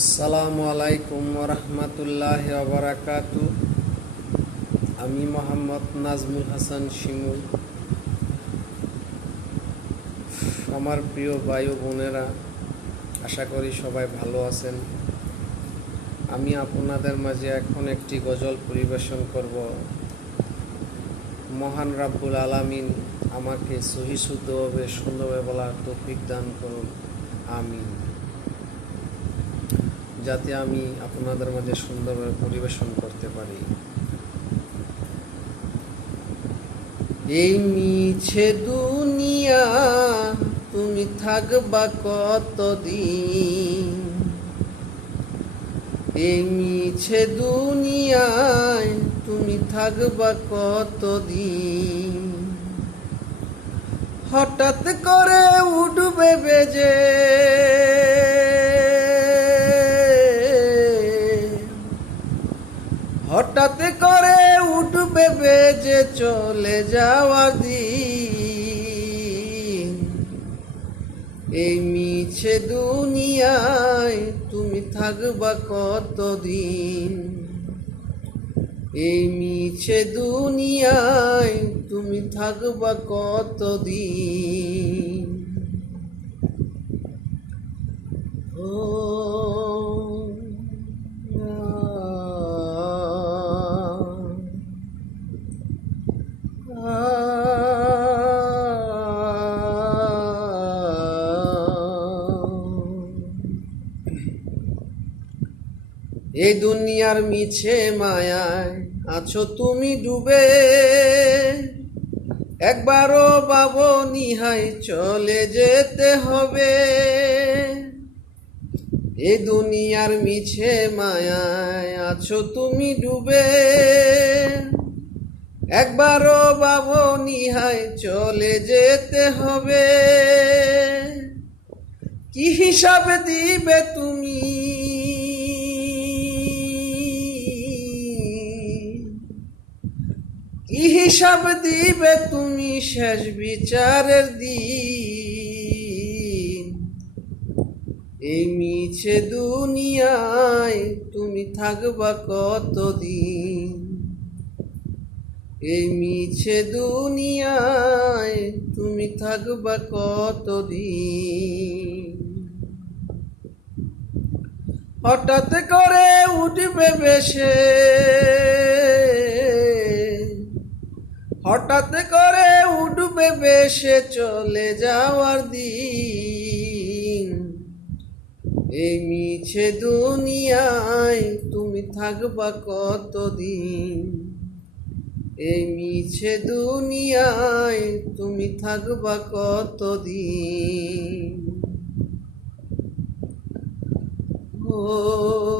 আসসালামু আলাইকুম রহমতুল্লাহ বারাকাতু আমি মোহাম্মদ নাজমুল হাসান শিমুল। আমার প্রিয় ও বোনেরা, আশা করি সবাই ভালো আছেন। আমি আপনাদের মাঝে এখন একটি গজল পরিবেশন করব। মহান রাব্বুল আলামিন আমাকে সহিশুদ্ধভাবে সুন্দরভাবে বলার তৌফিক দান করুন। আমিন। যাতে আমি আপনাদের মাঝে সুন্দরভাবে পরিবেশন করতে পারি। এই মিছে দুনিয়া, তুমি থাকবা কতদিন? এই মিছে দুনিয়ায় তুমি থাকবা কতদিন? হঠাৎ করে উঠবে বেজে হঠাৎ করে উঠবে বেজে চলে যাওয়ার দিন। এই মিছে দুনিয়ায় তুমি থাকবা কতদিন? এই মিছে দুনিয়ায় তুমি থাকবা কতদিন? এই দুনিয়ার মিছে মায়ায় আছো তুমি ডুবে। একবারও বাবো নিহাই চলে যেতে হবে। এই দুনিয়ার মিছে মায়ায় আছো তুমি ডুবে। একবারও বাবো নিহাই চলে যেতে হবে। কি হিসাব দিবে তুমি? হিসাব দিবে তুমি শেষ বিচারের দিন। এই মিছে দুনিয়ায় তুমি থাকবা কতদিন? এই মিছে দুনিয়ায় তুমি থাকবা কতদিন? হঠাৎ করে উঠবে বেশে। হঠাৎ করে উঠবে বেশে চলে যাওয়ার দিন। এই মিছে দুনিয়ায় তুমি থাকবা কতদিন? এই মিছে দুনিয়ায় তুমি থাকবা কতদিন? ও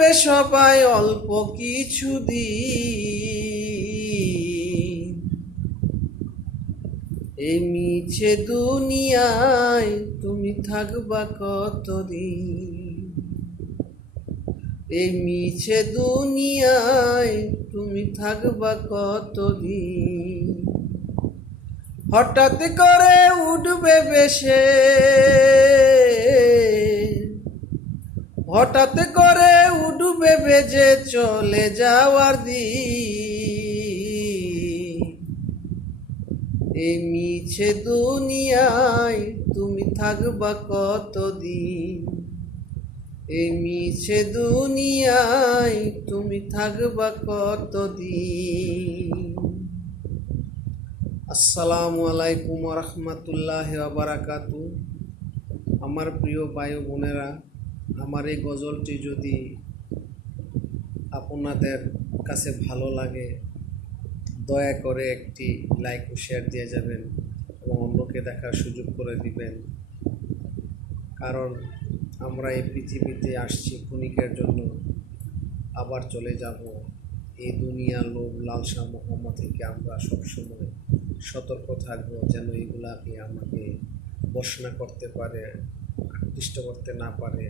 রাখবে সবাই অল্প কিছু দিন। এই মিছে দুনিয়ায় তুমি থাকবা কতদিন? এই মিছে দুনিয়ায় তুমি থাকবা কতদিন? হঠাৎ করে উঠবে বেশে হঠাৎ করে উঠবে বেজে চলে যাওয়ার দিন। এই মিছে দুনিয়ায় তুমি থাকবা কতদিন? এই মিছে দুনিয়ায় তুমি থাকবা কতদিন? আসসালামু আলাইকুম রহমতুল্লাহ বারাকাতু আমার প্রিয় ভাই বোনেরা আমার এই গজলটি যদি আপনাদের কাছে ভালো লাগে, দয়া করে একটি লাইক ও শেয়ার দিয়ে যাবেন এবং অন্যকে দেখার সুযোগ করে দিবেন। কারণ আমরা এই পৃথিবীতে আসছি ক্ষণিকের জন্য, আবার চলে যাব। এই দুনিয়া লোভ, লালসা মোহাম্মদ থেকে আমরা সবসময় সতর্ক থাকব যেন এগুলাকে আমাকে বশ না করতে পারে, আকৃষ্ট করতে না পারে।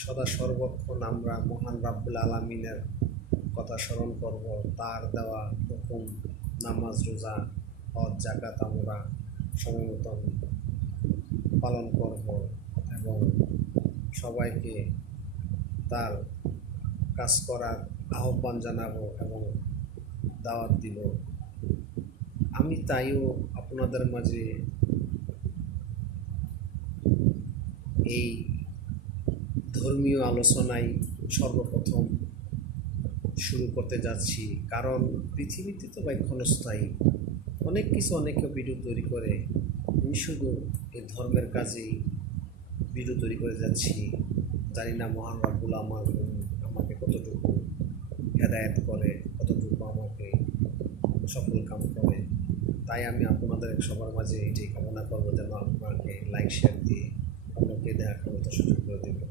সদা সর্বক্ষণ আমরা মহান রাব্বুল আলমিনের কথা স্মরণ করব, তার দেওয়া হুকুম, নামাজ, রোজা, হজ জাকাত আমরা সময় মতন পালন করব এবং সবাইকে তার কাজ করার আহ্বান জানাব এবং দাওয়াত দিব। আমি তাইও আপনাদের মাঝে এই ধর্মীয় আলোচনায় সর্বপ্রথম শুরু করতে যাচ্ছি। কারণ পৃথিবীতে তো ভাই ক্ষণস্থায়ী। অনেক কিছু, অনেকে ভিডিও তৈরি করে। আমি শুধু এই ধর্মের কাজেই ভিডিও তৈরি করে যাচ্ছি। জানি না মহান রাব্বুল আমার আমাকে কতটুকু হেদায়েত করে, কতটুকু আমাকে সফল কাম করে। তাই আমি আপনাদের সবার মাঝে এটি কামনা করব যেন আপনাকে লাইক শেয়ার দিয়ে অন্যকে দেখা মতো সুযোগ করে দেবেন।